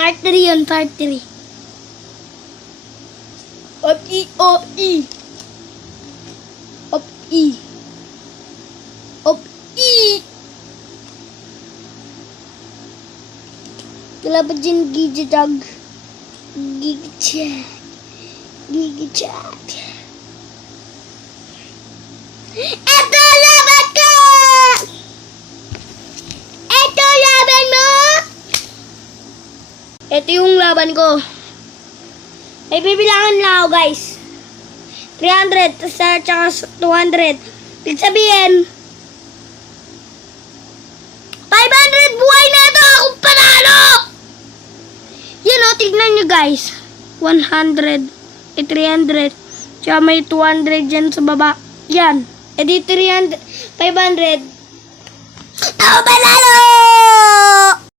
Part 3 yun, part 3. Op-E, op-E. Op-E. Op-E. Kalaban dyan, Gigijag. Gigijag. Gigijag. Eto laban ko! Eto laban mo! Ito yung laban ko. May bibilangan lang ako, guys. 300, tsaka 200. Ibig sabihin, 500 buhay na ito akong panalo! Yan o, tignan nyo, guys. 100, 300, tsaka may 200 dyan sa baba. Yan. E di 300, 500. Ako panalo!